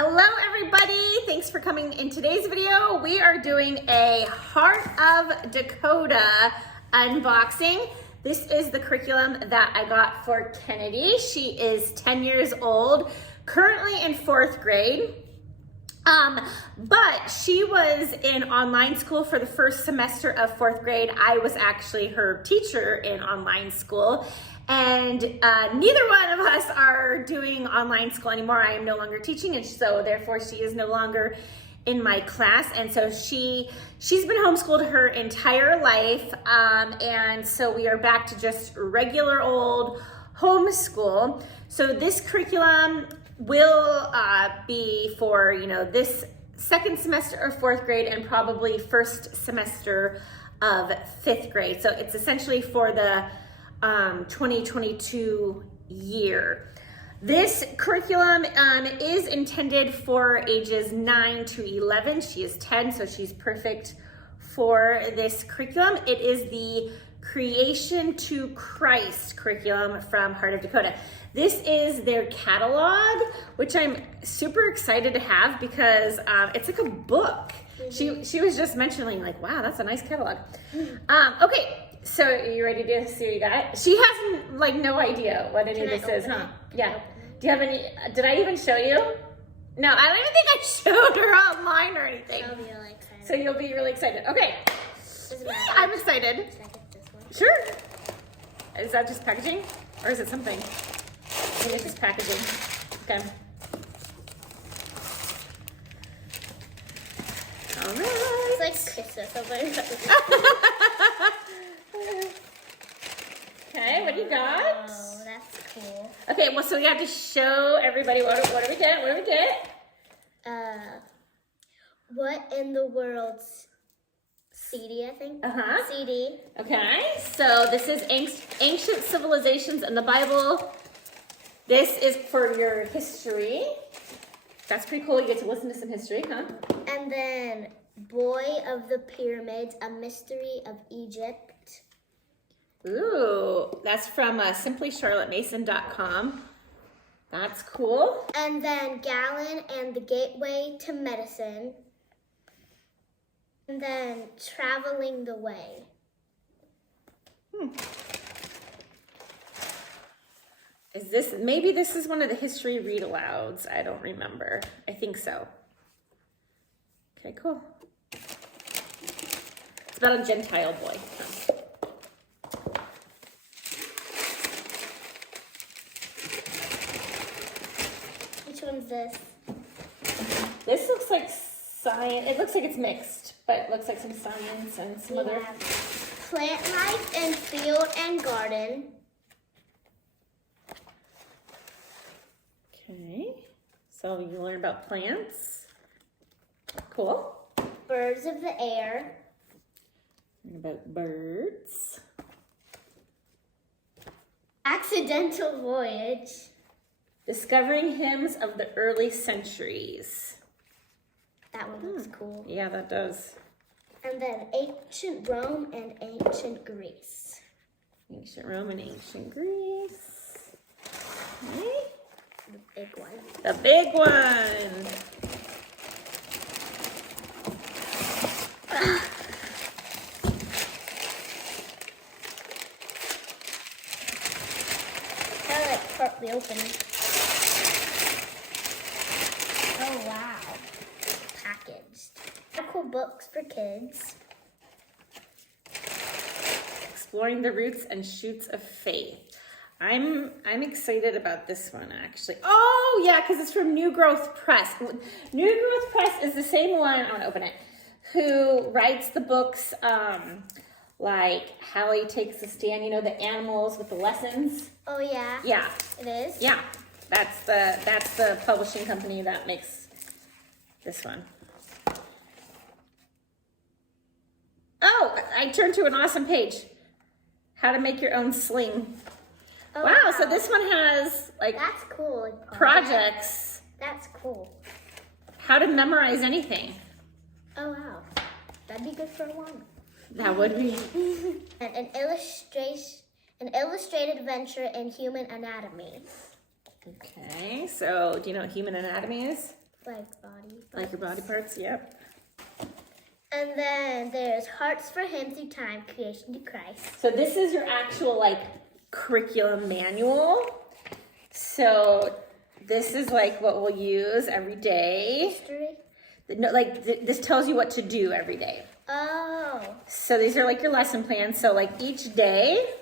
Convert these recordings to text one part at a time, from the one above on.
Hello everybody, thanks for coming. In today's video, we are doing a Heart of Dakota unboxing. This is the curriculum that I got for Kennedy. She is 10 years old, currently in 4th grade. But she was in online school for the first semester of 4th grade. I was actually her teacher in online school. And neither one of us are doing online school anymore. I am no longer teaching, and so therefore she is no longer in my class. And so she's been homeschooled her entire life. And so we are back to just regular old homeschool. So this curriculum will be for, this second semester of 4th grade and probably first semester of 5th grade. So it's essentially for the 2022 year. This curriculum is intended for ages 9 to 11. She is 10, so she's perfect for this curriculum. It is the Creation to Christ curriculum from Heart of Dakota. This is their catalog, which I'm super excited to have because it's like a book. She was just mentioning like, wow, that's a nice catalog. Okay. So are you ready to see what you got? She has no idea what any of this is, huh? Yeah. Do you have any, did I even show you? No, I don't even think I showed her online or anything. I'll be really excited. So you'll be really excited. Okay. I'm excited. Can I get this one? Sure. Is that just packaging? Or is it something? I think it's just packaging. Okay. All right. It's like Christmas over. Okay, what do you got? Oh, that's cool. Okay, well, so we have to show everybody what do we get? What do we get? What in the world's CD, I think? Uh-huh. CD. Okay, so this is Ancient Civilizations in the Bible. This is for your history. That's pretty cool. You get to listen to some history, huh? And then Boy of the Pyramids, A Mystery of Egypt. Ooh, that's from simplycharlottemason.com. That's cool. And then Galen and the Gateway to Medicine. And then Traveling the Way. Maybe this is one of the history read-alouds. I don't remember. I think so. Okay, cool. It's about a Gentile boy. Which one's this? This looks like science. It looks like it's mixed, but it looks like some science and some other. Plant Life in Field and Garden. Okay, so you learn about plants. Cool. Birds of the Air. Learn about birds. Accidental Voyage. Discovering hymns of the early centuries. That one looks cool. Yeah, that does. And then Ancient Rome and Ancient Greece. Ancient Rome and ancient Greece. Okay. The big one. The big one. Kind of like partly open. Oh wow. Packaged. Cool books for kids. Exploring the roots and shoots of faith. I'm excited about this one actually. Oh yeah, because it's from New Growth Press. New Growth Press is the same one. I'm gonna open it. Who writes the books like Hallie Takes a Stand? You know, the animals with the lessons. Oh yeah. Yeah. It is. Yeah. That's the publishing company that makes this one. Oh, I turned to an awesome page. How to make your own sling. Oh, Wow, so this one has that's cool. Like, projects. That's cool. How to memorize anything. Oh wow. That'd be good for a one. That would be. And an illustrated adventure in human anatomy. Okay, so do you know what human anatomy is? Like body parts. Like your body parts, yep. And then there's Hearts for Him Through Time, Creation to Christ. So this is your actual like curriculum manual. So this is like what we'll use every day. History. No, like this tells you what to do every day. Oh. So these are like your lesson plans. So like each day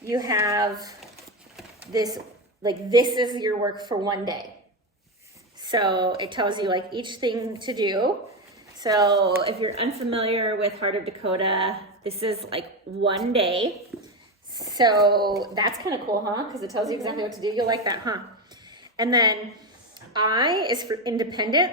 you have this, like this is your work for one day. So it tells you like each thing to do. So if you're unfamiliar with Heart of Dakota, this is like one day. So that's kind of cool, huh? Because it tells you exactly what to do. You'll like that, huh? And then I is for independent.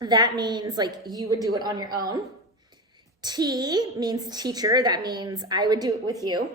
That means like you would do it on your own. T means teacher. That means I would do it with you.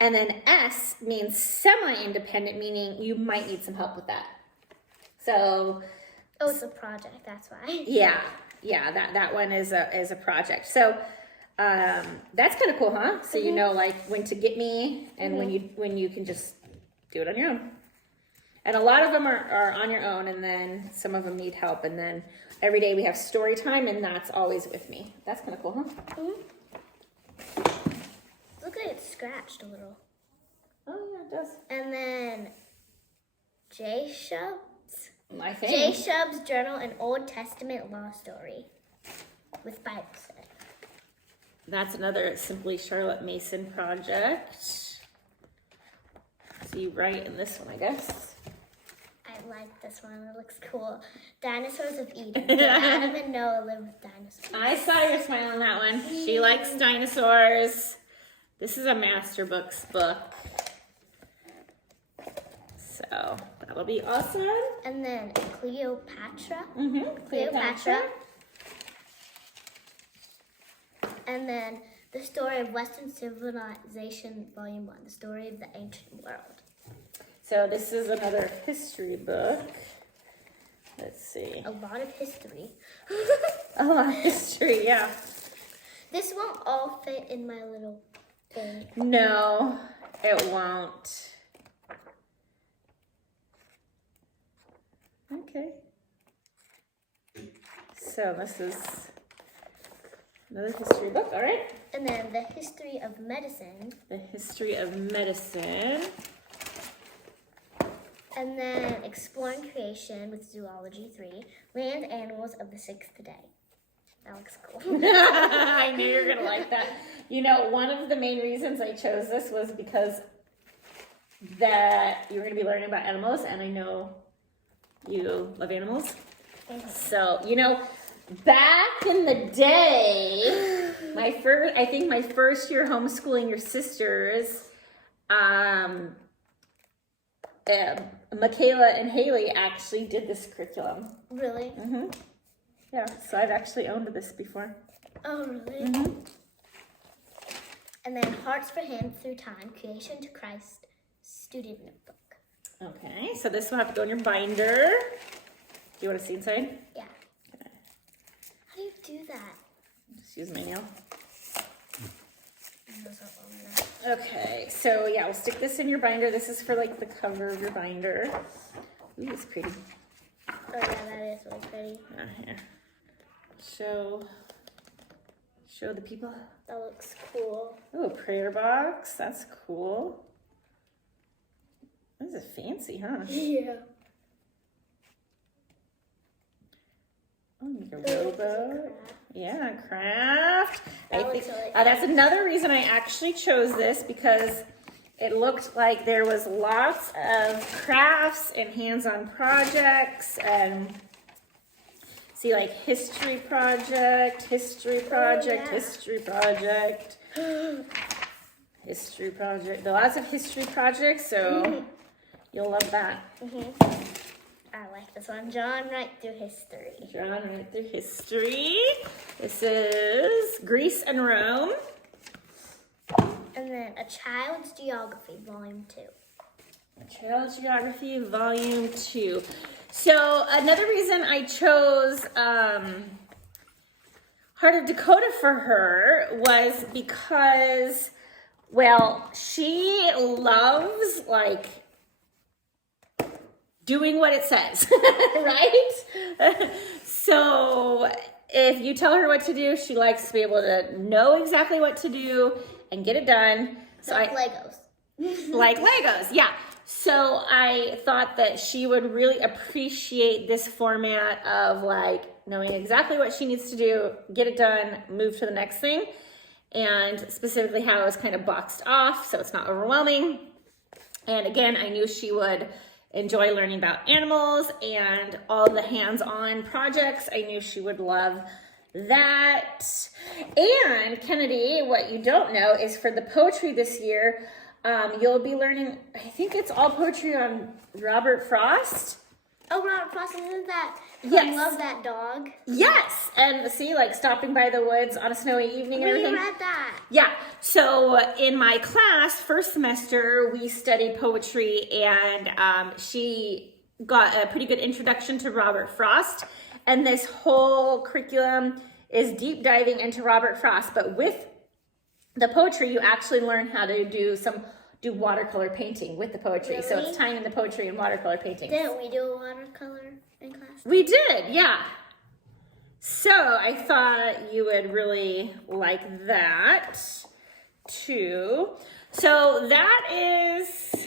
And then S means semi-independent, meaning you might need some help with that. So, oh, it's a project. That's why. Yeah, that one is a project. So that's kind of cool, huh? So you know like when to get me and when you can just do it on your own. And a lot of them are on your own, and then some of them need help. And then every day we have story time, and that's always with me. That's kind of cool, huh? Look like it's scratched a little. Oh yeah, it does. And then J. Shub's. I think. J. Shub's Journal, an Old Testament law story with Bible study. That's another Simply Charlotte Mason project. So you write in this one, I guess. I like this one. It looks cool. Dinosaurs of Eden. Did Adam and Noah live with dinosaurs? I saw your smile on that one. She likes dinosaurs. This is a Master Books book. So that'll be awesome. And then Cleopatra. Cleopatra. And then The Story of Western Civilization, Volume 1. The Story of the Ancient World. So this is another history book. Let's see. A lot of history. A lot of history, yeah. This won't all fit in my little thing. No, it won't. Okay. So this is another history book, all right? And then The History of Medicine. The History of Medicine. And then Exploring Creation with Zoology 3. Land Animals of the Sixth Day. That looks cool. I knew you were going to like that. You know, one of the main reasons I chose this was because that you're going to be learning about animals, and I know you love animals. So, you know, back in the day, I think my first year homeschooling your sisters, Michaela and Haley actually did this curriculum. Really? Mm-hmm. Yeah, so I've actually owned this before. Oh, really? Mm-hmm. And then Hearts for Him Through Time, Creation to Christ, Student Notebook. Okay, so this will have to go in your binder. Do you want to see inside? Yeah. Okay. How do you do that? Just use my nail. Those are all that. Okay, so yeah, we'll stick this in your binder. This is for like the cover of your binder. Ooh, it's pretty. Oh yeah, that is really pretty. Here. Show the people. That looks cool. Oh, a prayer box. That's cool. This is fancy, huh? Yeah. Oh, your rowboat. Yeah, craft. That looks really That's another reason I actually chose this, because it looked like there was lots of crafts and hands-on projects, and see, like history project, history project, history project, history project. There are lots of history projects, so you'll love that. I like this one. John right through history. John right through history. This is Greece and Rome. And then A Child's Geography, Volume 2. Child's Geography, Volume 2. So another reason I chose Heart of Dakota for her was because, well, she loves like doing what it says, right? So if you tell her what to do, she likes to be able to know exactly what to do and get it done. Like Legos. Like Legos, yeah. So I thought that she would really appreciate this format of like knowing exactly what she needs to do, get it done, move to the next thing, and specifically how it was kind of boxed off so it's not overwhelming. And again, I knew she would enjoy learning about animals and all the hands-on projects. I knew she would love that. And Kennedy, what you don't know is for the poetry this year, you'll be learning, I think it's all poetry on Robert Frost. Oh, Robert Frost, isn't that? Yes. I love that dog. Yes, and see, like stopping by the woods on a snowy evening and everything. We read that. Yeah, so in my class, first semester, we studied poetry, and she got a pretty good introduction to Robert Frost, and this whole curriculum is deep diving into Robert Frost, but with the poetry, you actually learn how to do watercolor painting with the poetry. Really? So it's tying in the poetry and watercolor painting. Didn't we do a watercolor in class? We did, yeah. So I thought you would really like that too. So that is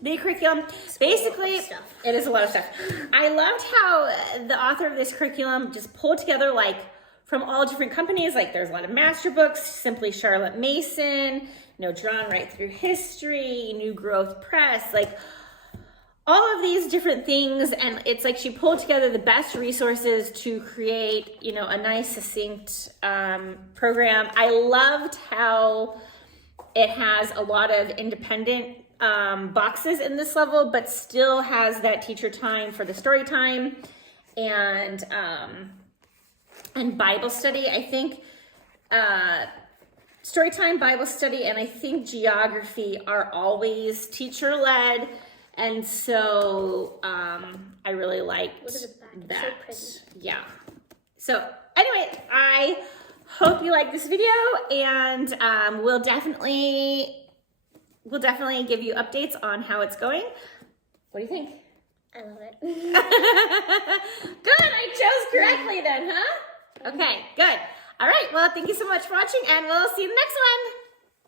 the curriculum. Basically, it is a lot of stuff. I loved how the author of this curriculum just pulled together like from all different companies. Like there's a lot of master books, Simply Charlotte Mason, Drawn Right Through History, New Growth Press, like all of these different things. And it's like she pulled together the best resources to create, a nice, succinct program. I loved how it has a lot of independent boxes in this level, but still has that teacher time for the story time and Bible study. I think story time, Bible study, and I think geography are always teacher-led, and so I really liked that. So yeah. So anyway, I hope you like this video, and we'll definitely give you updates on how it's going. What do you think? I love it. Good, I chose correctly then, huh? Okay, good. All right, well, thank you so much for watching, and we'll see you in the next one.